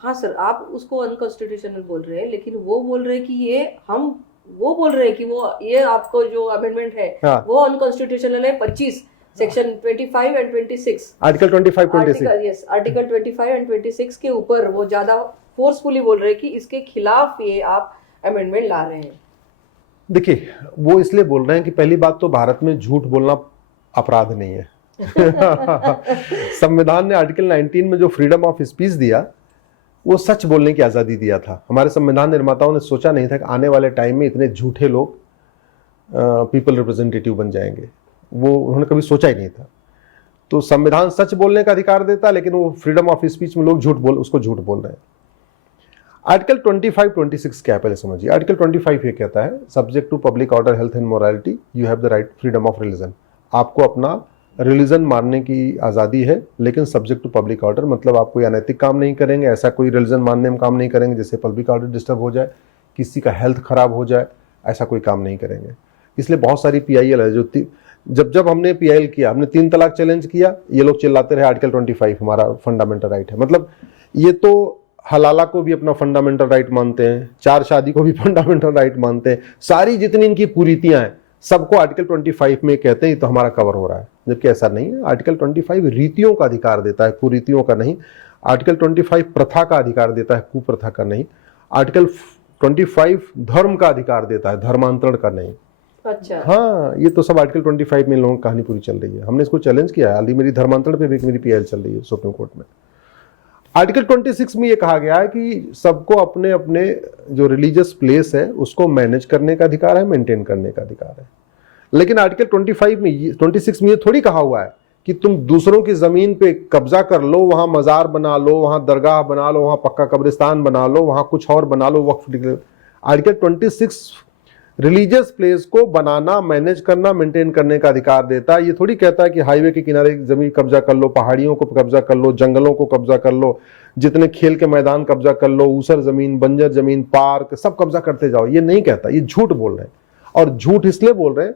हाँ सर, आप उसको अनकॉन्स्टिट्यूशनल बोल रहे हैं, लेकिन वो बोल रहे हैं कि ये हम वो बोल रहे हैं कि वो ये आपको जो अमेंडमेंट है हाँ, वो अनकॉन्स्टिट्यूशनल है। 25 section 25 and 26, article 25-26। Article yes article 25 and 26 के ऊपर वो ज्यादा फोर्सफुली बोल रहे हैं कि इसके खिलाफ ये आप अमेंडमेंट ला रहे हैं। देखिए, वो इसलिए बोल रहे हैं कि पहली बात तो भारत में झूठ बोलना अपराध नहीं है। संविधान ने आर्टिकल 19 में जो फ्रीडम ऑफ स्पीच दिया, वो सच बोलने की आजादी दिया था। हमारे संविधान निर्माताओं ने सोचा नहीं था कि आने वाले टाइम में इतने झूठे लोग पीपल रिप्रेजेंटेटिव बन जाएंगे। वो उन्होंने कभी सोचा ही नहीं था। तो संविधान सच बोलने का अधिकार देता, लेकिन वो फ्रीडम ऑफ स्पीच में लोग उसको झूठ बोल रहे हैं। आर्टिकल 25-26 क्या है पहले समझिए। आर्टिकल 25 ये कहता है, subject to public order, health and morality, you have the right freedom of religion. आपको अपना रिलीजन मानने की आज़ादी है, लेकिन सब्जेक्ट टू पब्लिक ऑर्डर, मतलब आप कोई अनैतिक काम नहीं करेंगे, ऐसा कोई रिलीजन मानने में काम नहीं करेंगे जिससे पब्लिक ऑर्डर डिस्टर्ब हो जाए, किसी का हेल्थ खराब हो जाए, ऐसा कोई काम नहीं करेंगे। इसलिए बहुत सारी PIL है जो जब हमने PIL किया, हमने 3 तलाक चैलेंज किया, ये लोग चिल्लाते रहे आर्टिकल 25 हमारा फंडामेंटल राइट है। मतलब ये तो हलाला को भी अपना फंडामेंटल राइट मानते हैं, 4 शादी को भी फंडामेंटल राइट मानते हैं, सारी जितनी इनकी कुरीतियां हैं सबको आर्टिकल 25 में कहते हैं तो हमारा कवर हो रहा है, जबकि ऐसा नहीं है। आर्टिकल 25 रीतियों का अधिकार देता है, कुरीतियों का नहीं। आर्टिकल 25 प्रथा का अधिकार देता है, कुप्रथा का नहीं। आर्टिकल 25 धर्म का अधिकार देता है, धर्मांतरण का नहीं। अच्छा, हाँ, ये तो सब आर्टिकल 25 में इन लोगों की कहानी पूरी चल रही है। हमने इसको चैलेंज किया है, हाल ही मेरी धर्मांतरण पे भी मेरी PIL चल रही है सुप्रीम कोर्ट में। आर्टिकल 26 में ये कहा गया है कि सबको अपने अपने जो रिलीजियस प्लेस है उसको मैनेज करने का अधिकार है, मेंटेन करने का अधिकार है। लेकिन आर्टिकल 26 में ये थोड़ी कहा हुआ है कि तुम दूसरों की जमीन पे कब्जा कर लो, वहां मजार बना लो, वहां दरगाह बना लो, वहां पक्का कब्रिस्तान बना लो, वहां कुछ और बना लो, वक्फ। आर्टिकल 26 रिलीजियस प्लेस को बनाना, मैनेज करना, मेंटेन करने का अधिकार देता है। ये थोड़ी कहता है कि हाईवे के किनारे जमीन कब्जा कर लो, पहाड़ियों को कब्जा कर लो, जंगलों को कब्जा कर लो, जितने खेल के मैदान कब्जा कर लो, ऊसर जमीन, बंजर जमीन, पार्क, सब कब्जा करते जाओ। ये नहीं कहता, ये झूठ बोल रहे हैं। और झूठ इसलिए बोल रहे हैं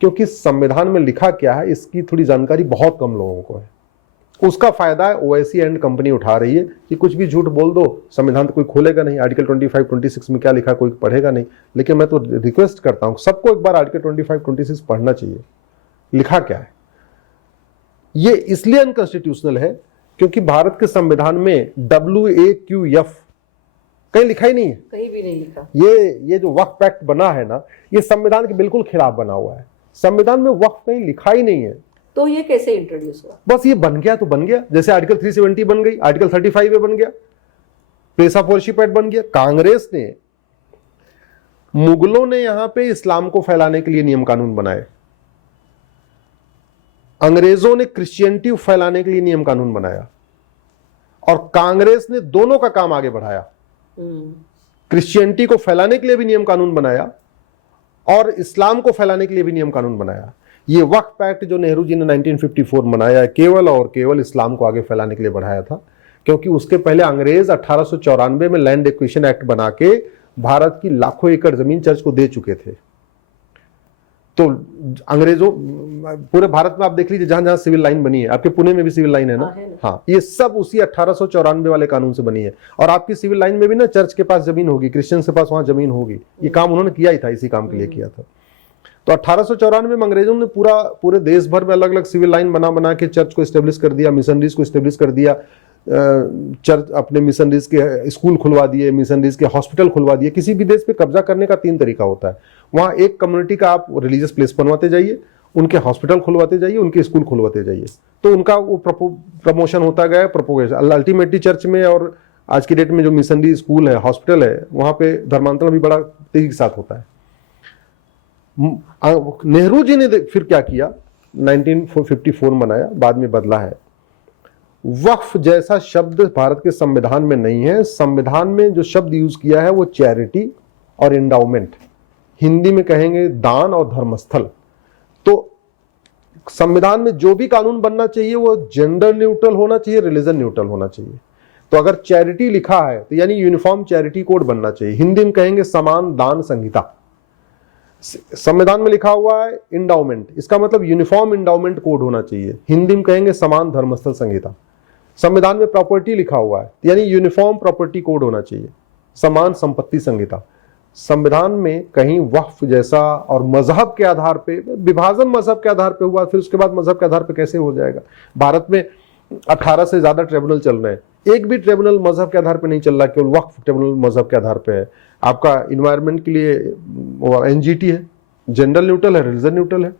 क्योंकि संविधान में लिखा क्या है इसकी थोड़ी जानकारी बहुत कम लोगों को है। उसका फायदा OIC एंड कंपनी उठा रही है कि कुछ भी झूठ बोल दो, संविधान तो कोई खोलेगा नहीं, आर्टिकल 25-26 में क्या लिखा कोई पढ़ेगा नहीं। लेकिन मैं तो रिक्वेस्ट करता हूं सबको एक बार आर्टिकल 25-26 पढ़ना चाहिए, लिखा क्या है। ये इसलिए अनकॉन्स्टिट्यूशनल है क्योंकि भारत के संविधान में WAQF कहीं लिखा ही नहीं है, कहीं भी नहीं लिखा। ये जो वक्फ एक्ट बना है ना, ये संविधान के बिल्कुल खिलाफ बना हुआ है। संविधान में वक्फ कहीं लिखा ही नहीं है। तो ये कैसे इंट्रोड्यूस हुआ? बस ये बन गया तो बन गया, जैसे आर्टिकल 370 बन गई, आर्टिकल 35 में बन गया, प्लेस ऑफ वर्शिप एक्ट बन गया। कांग्रेस ने, मुगलों ने यहां पे इस्लाम को फैलाने के लिए नियम कानून बनाए, अंग्रेजों ने क्रिश्चियनिटी फैलाने के लिए नियम कानून बनाया, और कांग्रेस ने दोनों का काम आगे बढ़ाया। क्रिश्चियनिटी को फैलाने के लिए भी नियम कानून बनाया और इस्लाम को फैलाने के लिए भी नियम कानून बनाया। ये वक्फ एक्ट जो नेहरू जी ने 1954 बनाया है, केवल और केवल इस्लाम को आगे फैलाने के लिए बढ़ाया था, क्योंकि उसके पहले अंग्रेज 1894 में लैंड एक्विजिशन एक्ट बना के भारत की लाखों एकड़ जमीन चर्च को दे चुके थे। तो अंग्रेजों, पूरे भारत में आप देख लीजिए जहां जहां सिविल लाइन बनी है, आपके पुणे में भी सिविल लाइन है ना, हाँ, ये सब उसी 1894 वाले कानून से बनी है। और आपकी सिविल लाइन में भी ना चर्च के पास जमीन होगी, क्रिश्चियन के पास वहां जमीन होगी। ये काम उन्होंने किया ही था, इसी काम के लिए किया था। तो 1894 में अंग्रेजों ने पूरे देश भर में अलग अलग सिविल लाइन बना बना के चर्च को एस्टेब्लिश कर दिया, मिशनरीज को एस्टेब्लिश कर दिया, चर्च अपने मिशनरीज के स्कूल खुलवा दिए, मिशनरीज के हॉस्पिटल खुलवा दिए। किसी भी देश पे कब्जा करने का 3 तरीका होता है। वहां एक कम्युनिटी का आप रिलीजियस प्लेस बनवाते जाइए, उनके हॉस्पिटल खुलवाते जाइए, उनके स्कूल खुलवाते जाइए, तो उनका वो प्रमोशन होता गया, प्रोपोगेशन। अल्टीमेटली चर्च में और आज की डेट में जो मिशनरी स्कूल है, हॉस्पिटल है, वहां पे धर्मांतरण भी बड़ा तेजी के साथ होता है। नेहरू जी ने फिर क्या किया, 1954 बनाया, बाद में बदला है। वक्फ जैसा शब्द भारत के संविधान में नहीं है। संविधान में जो शब्द यूज किया है वो चैरिटी और एंडाउमेंट, हिंदी में कहेंगे दान और धर्मस्थल। तो संविधान में जो भी कानून बनना चाहिए वो जेंडर न्यूट्रल होना चाहिए, रिलीजन न्यूट्रल होना चाहिए। तो अगर चैरिटी लिखा है तो यानी यूनिफॉर्म चैरिटी कोड बनना चाहिए। हिंदी में कहेंगे समान दान संहिता। संविधान में लिखा हुआ है इंडाउमेंट, इसका मतलब यूनिफॉर्म इंडाउमेंट कोड होना चाहिए। हिंदी में कहेंगे समान धर्मस्थल संहिता। संविधान में प्रॉपर्टी लिखा हुआ है, यानी यूनिफॉर्म प्रॉपर्टी कोड होना चाहिए, समान संपत्ति संहिता। संविधान में कहीं वक्फ जैसा और मजहब के आधार पे, विभाजन मजहब के आधार पे हुआ, फिर उसके बाद मजहब के आधार पे कैसे हो जाएगा? भारत में 18 से ज्यादा ट्रिब्यूनल चल रहे हैं, एक भी ट्रिब्यूनल मजहब के आधार पे नहीं चल रहा, केवल वक्फ ट्रिब्यूनल मजहब के आधार पे है। आपका इन्वायरमेंट के लिए एनजीटी है, जेंडर न्यूट्रल है, रिलीजन न्यूट्रल है।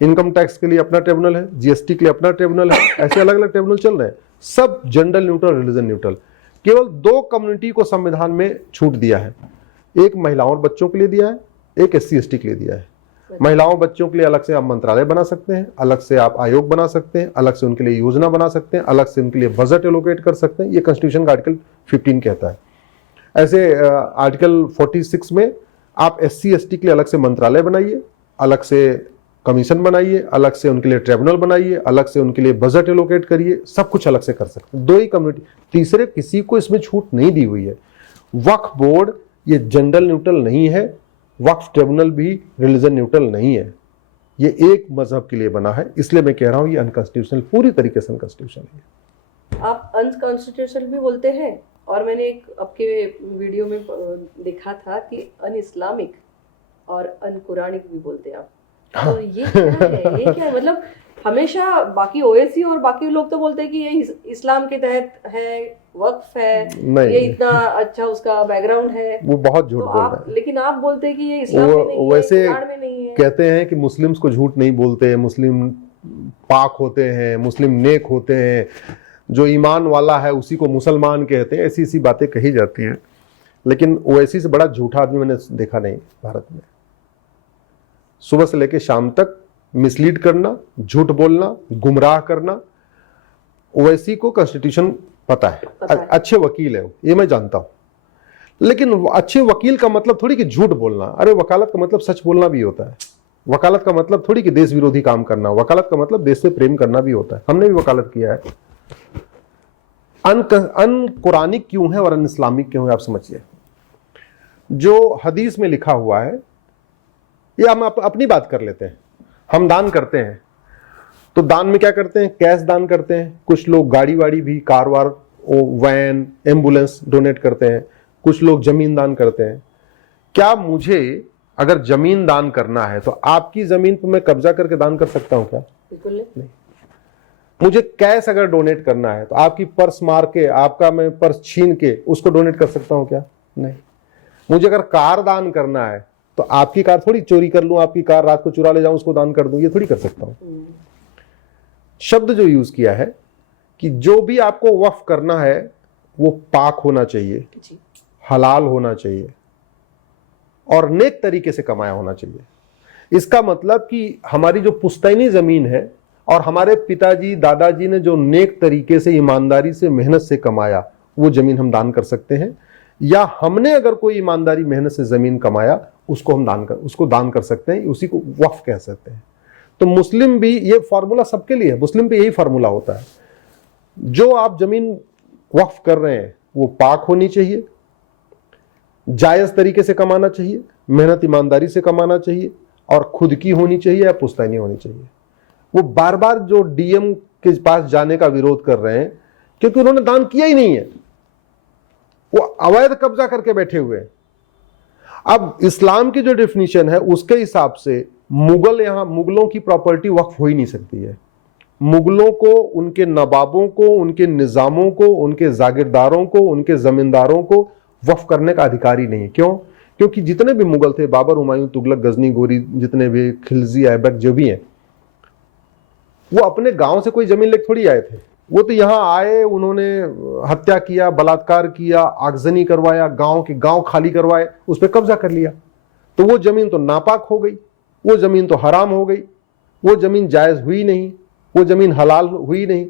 इनकम टैक्स के लिए अपना ट्रिब्यूनल है, जीएसटी के लिए अपना ट्रिब्यूनल है, ऐसे अलग अलग ट्रिब्यूनल चल रहे हैं, सब जेंडर न्यूट्रल, रिलीजन न्यूट्रल। केवल 2 कम्युनिटी को संविधान में छूट दिया है, एक महिलाओं और बच्चों के लिए दिया है, एक SC ST के लिए दिया है। महिलाओं बच्चों के लिए अलग से आप मंत्रालय बना सकते हैं, अलग से आप आयोग बना सकते हैं, अलग से उनके लिए योजना बना सकते हैं, अलग से उनके लिए बजट एलोकेट कर सकते हैं। ये कॉन्स्टिट्यूशन का आर्टिकल 15 कहता है। ऐसे आर्टिकल 46 में आप SC ST के लिए अलग से मंत्रालय बनाइए, अलग से कमीशन बनाइए, अलग से उनके लिए ट्रिब्यूनल बनाइए, अलग से उनके लिए बजट एलोकेट करिए, सब कुछ अलग से कर सकते हैं। 2 ही कम्युनिटी, तीसरे किसी को इसमें छूट नहीं दी हुई है। वक्फ बोर्ड ये जेंडर न्यूट्रल नहीं है, वक्फ ट्रिब्यूनल भी रिलीजन न्यूट्रल नहीं है, ये एक मजहब के लिए बना है। इसलिए मैं कह रहा हूं ये अनकॉन्स्टिट्यूशनल, पूरी तरीके से अनकॉन्स्टिट्यूशनल है। आप अनकॉन्स्टिट्यूशनल भी बोलते हैं, और मैंने एक आपके वीडियो में देखा था कि अन इस्लामिक और अन कुरानिक भी बोलते हैं आप। तो ये क्या है? ये क्या है? मतलब हमेशा बाकी ओएसी और बाकी लोग तो बोलते हैं कि ये इस्लाम के तहत है, वक्फ है, ये इतना अच्छा उसका बैकग्राउंड है। वो बहुत झूठ बोल रहे हैं। लेकिन आप बोलते हैं कि ये इस्लाम में नहीं वैसे है, कुरान में नहीं है। कहते हैं कि मुस्लिम्स को झूठ नहीं बोलते, मुस्लिम पाक होते हैं, मुस्लिम नेक होते हैं, जो ईमान वाला है उसी को मुसलमान कहते हैं, ऐसी बातें कही जाती हैं। लेकिन ओवैसी से बड़ा झूठा आदमी मैंने देखा नहीं भारत में। सुबह से लेकर शाम तक मिसलीड करना, झूठ बोलना, गुमराह करना। ओवैसी को कॉन्स्टिट्यूशन पता है, अच्छे वकील है वो, ये मैं जानता हूं। लेकिन अच्छे वकील का मतलब थोड़ी कि झूठ बोलना, अरे वकालत का मतलब सच बोलना भी होता है। वकालत का मतलब थोड़ी कि देश विरोधी काम करना, वकालत का मतलब देश से प्रेम करना भी होता है। हमने भी वकालत किया है। अन कुरानिक क्यों है और अन इस्लामिक क्यों है, आप समझिए। जो हदीस में लिखा हुआ है, ये हम अपनी बात कर लेते हैं। हम दान करते हैं तो दान में क्या करते हैं? कैश दान करते हैं। कुछ लोग गाड़ी वाड़ी भी, कार वार, वैन, एम्बुलेंस डोनेट करते हैं। कुछ लोग जमीन दान करते हैं। क्या मुझे अगर जमीन दान करना है तो आपकी जमीन पर मैं कब्जा करके दान कर सकता हूं क्या? बिल्कुल नहीं। मुझे कैश अगर डोनेट करना है तो आपकी पर्स मार के, आपका मैं पर्स छीन के उसको डोनेट कर सकता हूं क्या? नहीं। मुझे अगर कार दान करना है तो आपकी कार थोड़ी चोरी कर लूं, आपकी कार रात को चुरा ले जाऊं, उसको दान कर दूं, ये थोड़ी कर सकता हूं। शब्द जो यूज किया है कि जो भी आपको वक्फ करना है वो पाक होना चाहिए, हलाल होना चाहिए और नेक तरीके से कमाया होना चाहिए। इसका मतलब कि हमारी जो पुश्तैनी जमीन है और हमारे पिताजी दादाजी ने जो नेक तरीके से, ईमानदारी से, मेहनत से कमाया, वो जमीन हम दान कर सकते हैं। या हमने अगर कोई ईमानदारी मेहनत से जमीन कमाया, उसको हम दान कर सकते हैं, उसी को वक्फ कह सकते हैं। तो मुस्लिम भी, ये फार्मूला सबके लिए है, मुस्लिम पे यही फार्मूला होता है। जो आप जमीन वक्फ कर रहे हैं वो पाक होनी चाहिए, जायज तरीके से कमाना चाहिए, मेहनत ईमानदारी से कमाना चाहिए और खुद की होनी चाहिए या पुश्तैनी होनी चाहिए। वो बार बार जो डीएम के पास जाने का विरोध कर रहे हैं क्योंकि उन्होंने दान किया ही नहीं है, वो अवैध कब्जा करके बैठे हुए हैं। अब इस्लाम की जो डेफिनेशन है उसके हिसाब से मुगलों की प्रॉपर्टी वक्फ हो ही नहीं सकती है। मुगलों को, उनके नवाबों को, उनके निजामों को, उनके जागीरदारों को, उनके जमींदारों को वक्फ करने का अधिकार ही नहीं। क्यों? क्योंकि जितने भी मुगल थे, बाबर, हुमायूं, तुगलक, गजनी, गोरी, जितने भी, खिलजी, ऐबक जो भी हैं, वो अपने गांव से कोई जमीन लेके थोड़ी आए थे। वो तो यहां आए, उन्होंने हत्या किया, बलात्कार किया, आगजनी करवाया, गांव के गांव खाली करवाए, उस पर कब्जा कर लिया। तो वो जमीन तो नापाक हो गई, वो जमीन तो हराम हो गई, वो जमीन जायज हुई नहीं, वो जमीन हलाल हुई नहीं।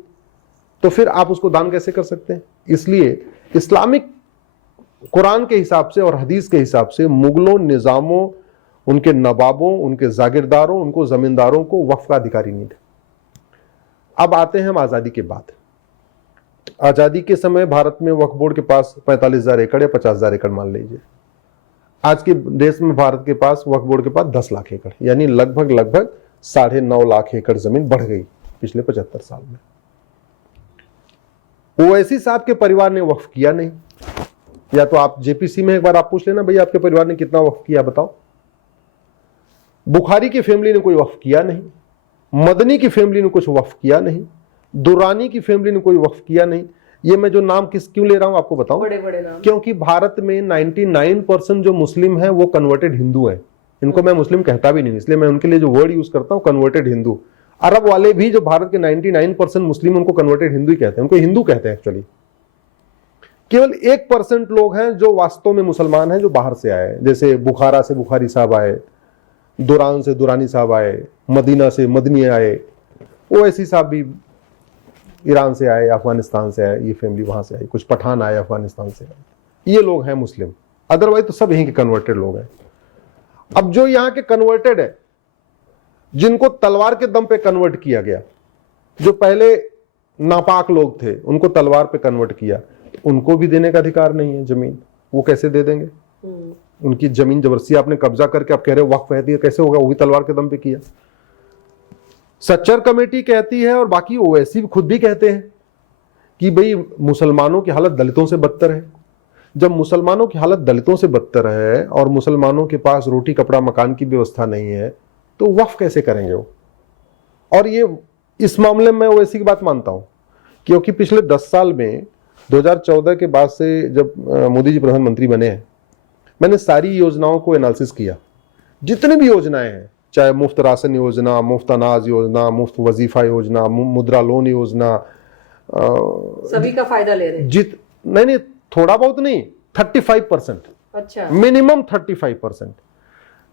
तो फिर आप उसको दान कैसे कर सकते हैं? इसलिए इस्लामिक कुरान के हिसाब से और हदीस के हिसाब से मुगलों, निजामों, उनके नवाबों, उनके जागीरदारों, उनको जमींदारों को वक्फ का अधिकार ही नहीं था। अब आते हैं हम आजादी के बाद। आजादी के समय भारत में वक्फ बोर्ड के पास 45,000 एकड़ या 50,000 एकड़ मान लीजिए। आज के देश में भारत के पास, वक्फ बोर्ड के पास 10 लाख एकड़, यानी लगभग 9.5 लाख एकड़ जमीन बढ़ गई पिछले 75 साल में। ओवैसी साहब के परिवार ने वक्फ किया नहीं। या तो आप जेपीसी में एक बार आप पूछ लेना भैया आपके परिवार ने कितना वक्फ किया बताओ। बुखारी की फैमिली ने कोई वक्फ किया नहीं, मदनी की फैमिली ने कुछ वक्फ किया नहीं, दुरानी की फैमिली ने कोई वक्फ किया नहीं। ये मैं जो नाम क्यों ले रहा हूं आपको बताऊं, बड़े बड़े नाम। क्योंकि भारत में 99% जो मुस्लिम है वो कन्वर्टेड हिंदू है। इनको मैं मुस्लिम कहता भी नहीं, इसलिए मैं उनके लिए जो वर्ड यूज करता हूं कन्वर्टेड हिंदू। अरब वाले भी जो भारत के 99% मुस्लिम उनको कन्वर्टेड हिंदू ही कहते हैं, उनको हिंदू कहते हैं एक्चुअली। केवल 1% लोग हैं जो वास्तव में मुसलमान हैं, जो बाहर से आए, जैसे बुखारा से बुखारी साहब आए, दुरान से दुरानी साहब आए, मदीना से मदनी आए, ओवैसी साहब भी ईरान से आए, अफगानिस्तान से आए, ये फैमिली वहां से आई, कुछ पठान आए अफगानिस्तान से आए, ये लोग हैं मुस्लिम। अदरवाइज तो सब यहीं के कन्वर्टेड लोग हैं। अब जो यहां के कन्वर्टेड है, जिनको तलवार के दम पे कन्वर्ट किया गया, जो पहले नापाक लोग थे उनको तलवार पे कन्वर्ट किया, उनको भी देने का अधिकार नहीं है जमीन। वो कैसे दे देंगे? उनकी जमीन जबरदस्ती आपने कब्जा करके आप कह रहे हो वक्फ है, दिया, कैसे होगा? वो भी तलवार के दम पे किया। सच्चर कमेटी कहती है और बाकी ओवैसी खुद भी कहते हैं कि भाई मुसलमानों की हालत दलितों से बदतर है। जब मुसलमानों की हालत दलितों से बदतर है और मुसलमानों के पास रोटी कपड़ा मकान की व्यवस्था नहीं है, तो वक्फ कैसे करेंगे वो? और ये इस मामले में ओवैसी की बात मानता हूं, क्योंकि पिछले 10 साल में 2014 के बाद से जब मोदी जी प्रधानमंत्री बने हैं, मैंने सारी योजनाओं को एनालिसिस किया। जितनी भी योजनाएं हैं, चाहे मुफ्त राशन योजना, मुफ्त अनाज योजना, मुफ्त वजीफा योजना, मुद्रा लोन योजना, सभी का फायदा ले रहे हैं। नहीं, थोड़ा बहुत नहीं, 35%। अच्छा, मिनिमम 35%।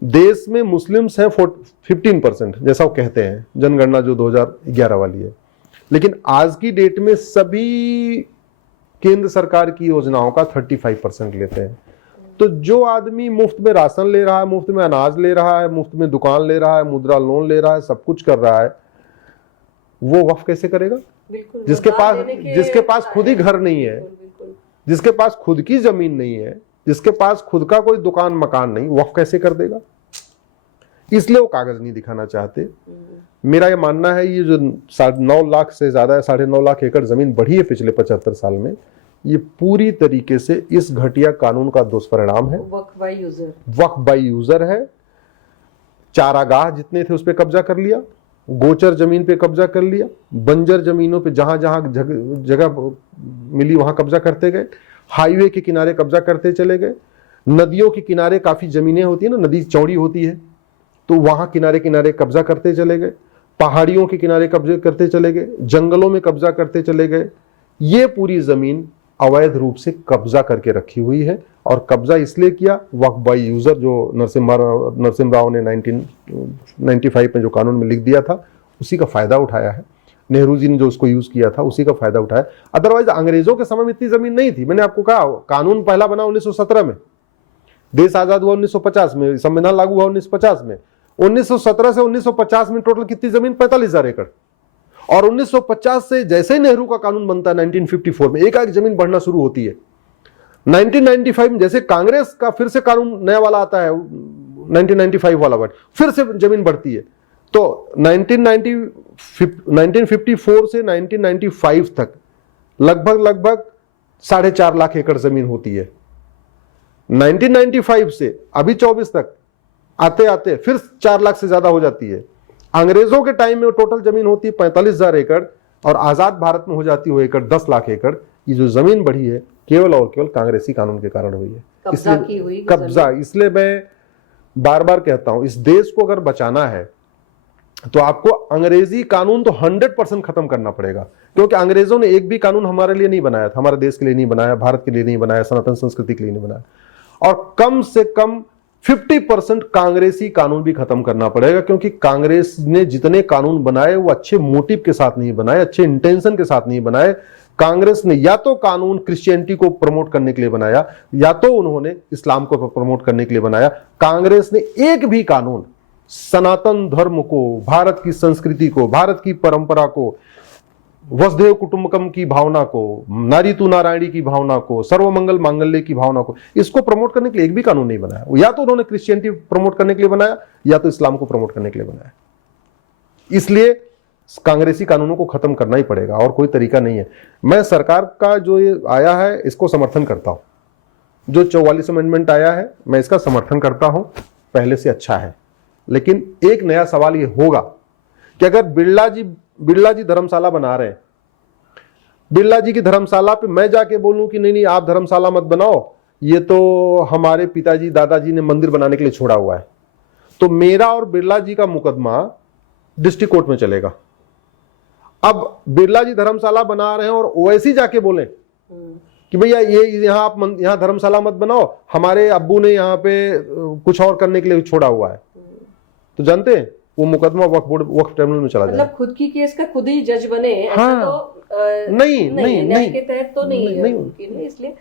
देश में मुस्लिम्स हैं 15%, जैसा वो कहते हैं, जनगणना जो 2011 वाली है। लेकिन आज की डेट में सभी केंद्र सरकार की योजनाओं का 35% लेते हैं। तो जो आदमी मुफ्त में राशन ले रहा है, मुफ्त में अनाज ले रहा है, मुफ्त में दुकान ले रहा है, मुद्रा लोन ले रहा है, सब कुछ कर रहा है, वो वक्फ कैसे करेगा? बिल्कुल। जिसके पास खुद ही घर नहीं है, जिसके पास खुद की जमीन नहीं है, जिसके पास खुद का कोई दुकान मकान नहीं, वक्फ कैसे कर देगा? इसलिए वो कागज नहीं दिखाना चाहते। मेरा ये मानना है, ये जो 9.5 लाख से ज्यादा, 9.5 लाख एकड़ जमीन बढ़ी है पिछले 75 साल में, ये पूरी तरीके से इस घटिया कानून का दुष्परिणाम है। वक्फ बाय यूजर है। चारागाह जितने थे उस पर कब्जा कर लिया, गोचर जमीन पे कब्जा कर लिया, बंजर जमीनों पे जहां जहां जगह मिली वहां कब्जा करते गए, हाईवे के किनारे कब्जा करते चले गए, नदियों के किनारे काफी जमीनें होती है ना, नदी चौड़ी होती है, तो वहां किनारे किनारे कब्जा करते चले गए, पहाड़ियों के किनारे कब्जे करते चले गए, जंगलों में कब्जा करते चले गए। ये पूरी जमीन अवैध रूप से कब्जा करके रखी हुई है। और कब्जा इसलिए किया, वक्फ बाय यूजर जो नरसिम्हा राव ने 1995 में जो कानून में लिख दिया था, उसी का फायदा उठाया है। नेहरू जी ने जो उसको यूज किया था, उसी का फायदा उठाया। अदरवाइज अंग्रेजों के समय में इतनी जमीन नहीं थी। मैंने आपको कहा, कानून पहला बना 1917 में, देश आजाद हुआ 1950 में, संविधान लागू हुआ 1950 में। 1917 से 1950 में टोटल कितनी जमीन? 45,000 एकड़। और 1950 से जैसे ही नेहरू का कानून बनता है 1954 में, एक जमीन बढ़ना शुरू होती है। 1995 में जैसे कांग्रेस का फिर से कानून नया वाला आता है, 1995 वाला वर्ड, फिर से जमीन बढ़ती है। तो 1954 से 1995 तक लगभग 4.5 लाख एकड़ जमीन होती है। 1995 से अभी 24 तक आते आते फिर 4 लाख से ज्यादा हो जाती है। अंग्रेजों के टाइम में टोटल जमीन होती है 45,000 एकड़, और आजाद भारत में हो जाती है एकड़ 10 लाख एकड़। ये जो जमीन बढ़ी है केवल और केवल कांग्रेसी कानून के कारण हुई है, कब्जा। इसलिए मैं बार बार कहता हूं, इस देश को अगर बचाना है तो आपको अंग्रेजी कानून तो 100% खत्म करना पड़ेगा, क्योंकि अंग्रेजों ने एक भी कानून हमारे लिए नहीं बनाया था, हमारे देश के लिए नहीं बनाया, भारत के लिए नहीं बनाया, सनातन संस्कृति के लिए नहीं बनाया। और कम से कम 50% कांग्रेसी कानून भी खत्म करना पड़ेगा, क्योंकि कांग्रेस ने जितने कानून बनाए वो अच्छे मोटिव के साथ नहीं बनाए, अच्छे इंटेंशन के साथ नहीं बनाए। कांग्रेस ने या तो कानून क्रिश्चियनिटी को प्रमोट करने के लिए बनाया, या तो उन्होंने इस्लाम को प्रमोट करने के लिए बनाया। कांग्रेस ने एक भी कानून सनातन धर्म को, भारत की संस्कृति को, भारत की परंपरा को, वसुधैव कुटुंबकम की भावना को, नारी तू नारायणी की भावना को, सर्वमंगल मांगल्य की भावना को, इसको प्रमोट करने के लिए एक भी कानून नहीं बनाया। या तो उन्होंने क्रिश्चियनिटी प्रमोट करने के लिए बनाया, या तो इस्लाम को प्रमोट करने के लिए बनाया। इसलिए कांग्रेसी कानूनों को खत्म करना ही पड़ेगा और कोई तरीका नहीं है। मैं सरकार का जो ये आया है इसको समर्थन करता हूं, जो 44 अमेंडमेंट आया है मैं इसका समर्थन करता हूं, पहले से अच्छा है। लेकिन एक नया सवाल ये होगा कि अगर बिरला जी धर्मशाला बना रहे हैं, बिरला जी की धर्मशाला पे मैं जाके बोलूं कि नहीं नहीं आप धर्मशाला मत बनाओ, ये तो हमारे पिताजी दादाजी ने मंदिर बनाने के लिए छोड़ा हुआ है, तो मेरा और बिरला जी का मुकदमा डिस्ट्रिक्ट कोर्ट में चलेगा। अब बिरला जी धर्मशाला बना रहे हैं और ओवैसी जाके बोले कि भैया ये यहाँ आप यहाँ धर्मशाला मत बनाओ, हमारे अब्बू ने यहाँ पे कुछ और करने के लिए छोड़ा हुआ है, तो जानते हैं वो मुकदमा वक्फ ट्रिब्यूनल में चला जाएगा। मतलब खुद की केस का खुद ही जज बने, ऐसा हाँ, तो नहीं न्याय के तहत तो नहीं नहीं, इसलिए